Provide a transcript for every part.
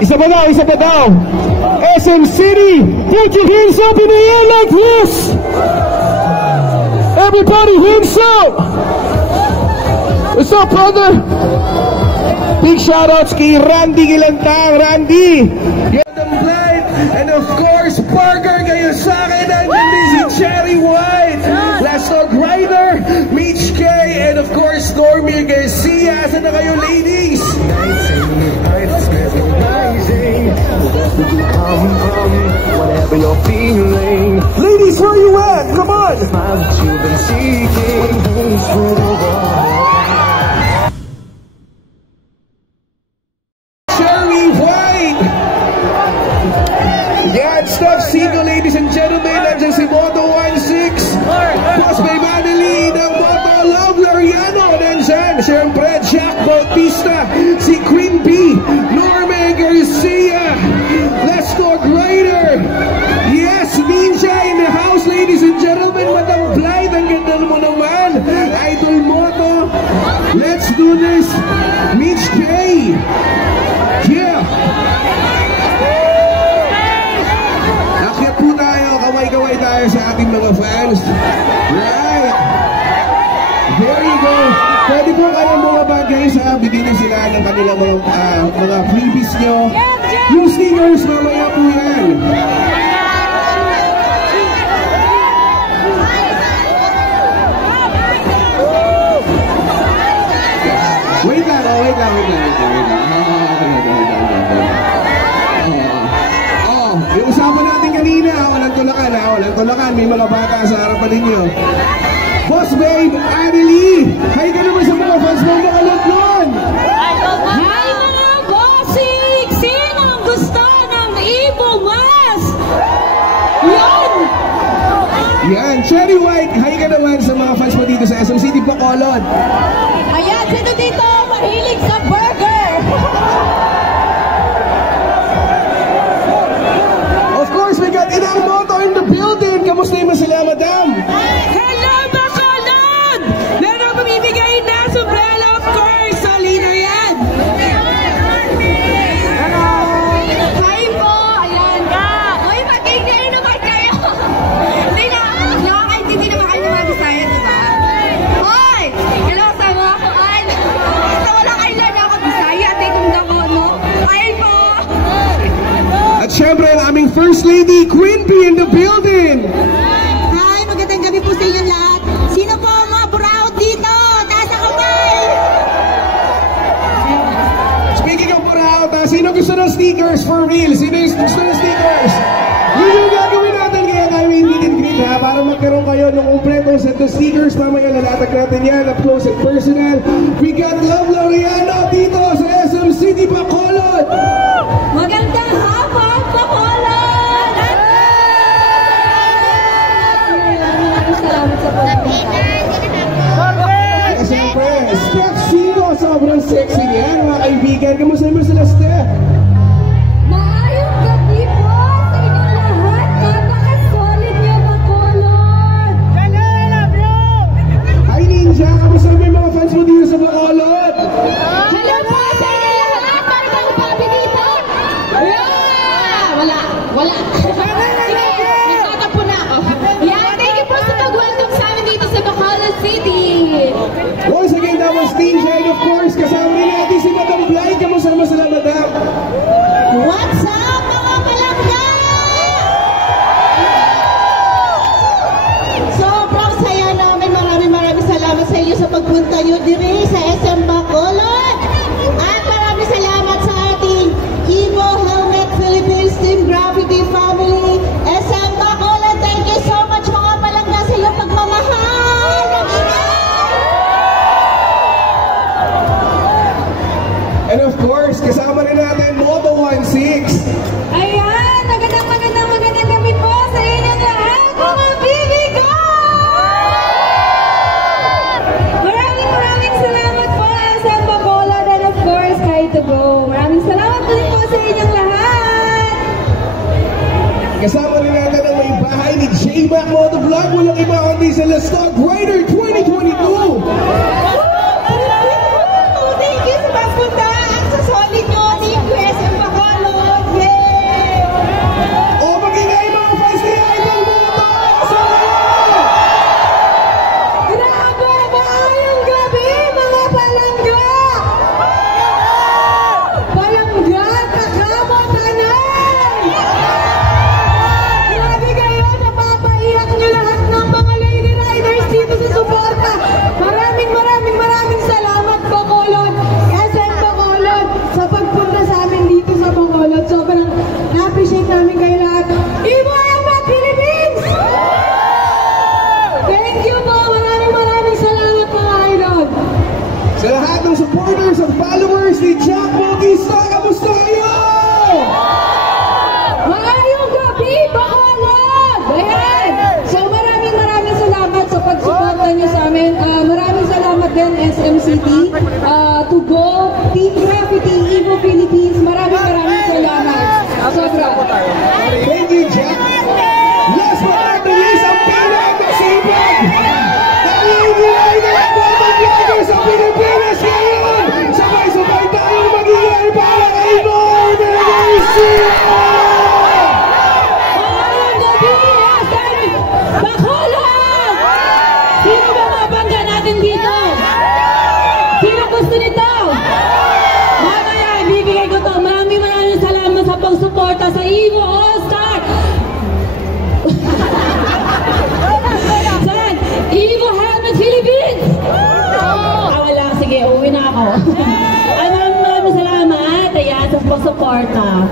Isa pa daw. SM City, put your hands up in the air like this. Everybody hands up. What's up, brother? Big shoutouts kay Randy Gilantang. Randy, you're the blind. And of course, Parker kayo sa akin. And si Cherry White, Last Dog Rider, Mitch K, and of course, Normie Garcia. Saan na kayo, ladies? Whatever you're feeling, ladies, where you at? Come on. You've been seeking. Cherry White. Yan, Stuff Single, ladies and gentlemen. Nandiyan si Moto 16. Boss Bay Manili ng Moto Love Lariano. Nandiyan, siyempre, Jack Bautista. Si Queen B. Norman Garcia. Let's Talk Rider. Yes, Ninja in the house, ladies and gentlemen. Madam Blind, ang ganda mo naman. Idol Moto. Let's do this. Mitch K. Yeah. Akyat po tayo. Kaway-kaway tayo sa ating mga fans. Right. There you go. Pwede po kayo mga bagay sa bigyan sila ng kanilang mga freebies nyo. Yung stickers, mamaya po yan. Wait lang. Yung usapan natin kanina, walang tulakan. May mga bata sa harapan ninyo. Boss Babe, Anneli, hi ka naman sa mga fans mo, makalot nun. Hi mga bossing! Sinong gusto ng Evil Mask? Yan, Cherry White, hi ka naman sa mga fans mo dito sa SM City Bacolod. Ayan, sino dito mahilig sa burger? Of course, we got Inang Moto in the building. Kamusta yung sila, madam? Hello, Bacolod! Meron pamibigay na sombrero, of course. Sa leader yan. Hello! Hi po! Ayan ka! Uy, mag-ingay naman kayo! Hindi na, nakakaintindi naman kayo ng mga Bisaya, diba? Hoy! Kailangan sama ako, ay! Basta wala kailan ako Bisaya, tingin na mo, no? Hi po! At syempre, ang aming First Lady, Queen B in the building. Hi! Magandang gabi po sa inyo lahat. Sino po ang mga buraot dito? Taas ang kamay! Speaking of Paraut, sino gusto ng stickers for real? Sino gusto ng stickers? Yun yung gagawin natin kaya tayo meet and greet ha, para magkaroon kayo ng kompletong set of stickers. Mamaya lalatag natin yan up close and personal. We got Love Lariano dito sa SM City Bacolod. Magandang hapon, Bacolod! Salamat sa Kaya siyempre, Steph Sino, sobrang sexy niyan mga kaibigan. Kamusta naman sila, Steph? Maayong gabi po sa inyo lahat. Napaka-solid niyo, Bacolod! Hi Ninja, kamusta naman yung mga fans mo dito sa Bacolod? Hello po sa inyo lahat! Para kayo papi dito? Wala. Sige, nagtatapo na ako. Yeah, thank you po sa pag-welcome sa amin dito sa Bacolod City. Once again, that was Ninja, and of course, kasama rin natin si Madam Blind. Kamusta naman sila, Madam? What's up, mga palangga? Sobrang saya namin. Maraming salamat sa inyo sa pagpunta nyo diri sa SM Bacolod. At maraming salamat sa ating Evo Helmet Philippines Team Gravity Family. SM Bacolod, thank you so much mga palangga sa iyong pagmamahal. And of course, kasama rin natin Moto 16. Ayan, magandang gabi po sa inyong lahat, mga bibigo! Maraming salamat po sa Bacolod and of course, kahit to go. Maraming salamat po din po sa inyong lahat. Kasama rin natin ang may bahay ni J-Mac Motovlog. Walang iba kundi sa Let's Talk Rider 2022. Thank you sa pagpunta. Ang sasolid nyo, thank you SM Bacolod. Evo All-Star. Saan? Evo Helmet Philippines. Wala. Sige, uwi na ako. Ay, maraming salamat. Ayan, sa pagsuporta.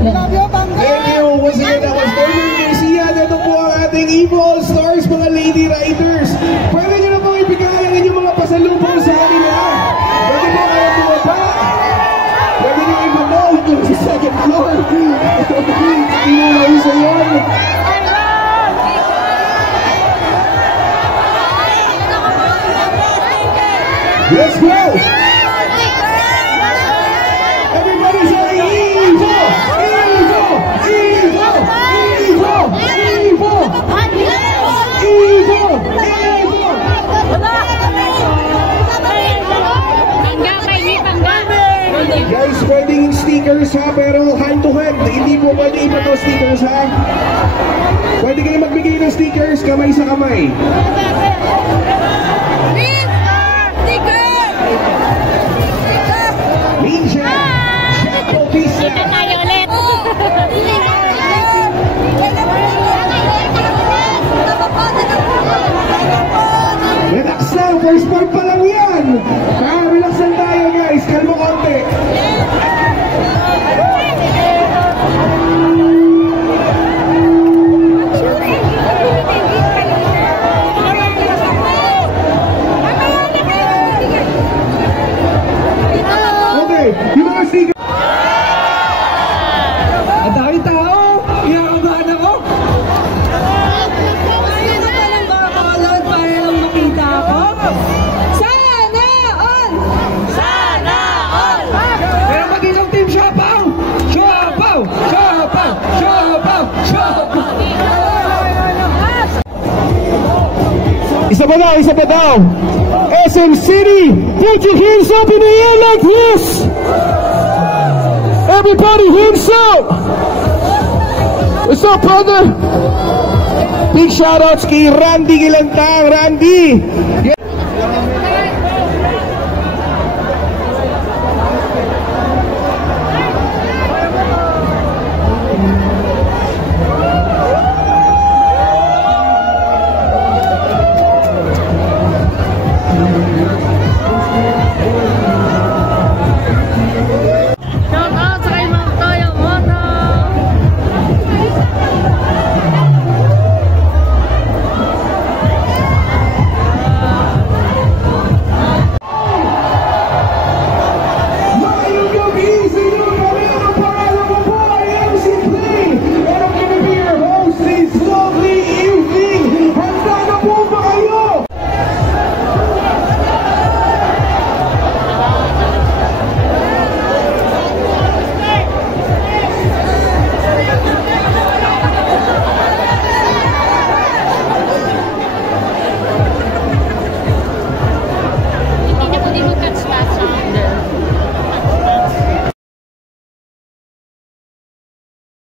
Thank you. Once again, that was Norman Garcia. Ito po ang ating Evo All-Stars, mga Lady Riders. Pwede nyo na pong ibigay ang inyong mga pasalubong sa kanila. Pwede mo kayo bumaba. Pwede nyo i-manood yung sa second floor. Hindi mo na isa yun. Let's go! Everybody say Evo! Evo! Evo! Evo! Evo! Evo! Evo! Guys, pwedeng stickers ha, pero hand to hand. Hindi po pwede iba to stickers ha. Pwede kayo magbigay ng stickers, kamay sa kamay. Ninja! Shapo Pisa! Kita tayo ulit. Relax lang, first part pa lang yan. Relax lang tayo guys, kalmo konti. Okay, yung mga sticker. Ang dami tao, inakabahan ako. Pero pag isang team Siopaw! Siopaw! Siopaw! Siopaw! Siopaw! Isa pa daw, isa pa daw. SM City, put your hands up in the air like this. Everybody hands up. What's up, brother? Big shoutouts kay Randy Gilantang. Randy!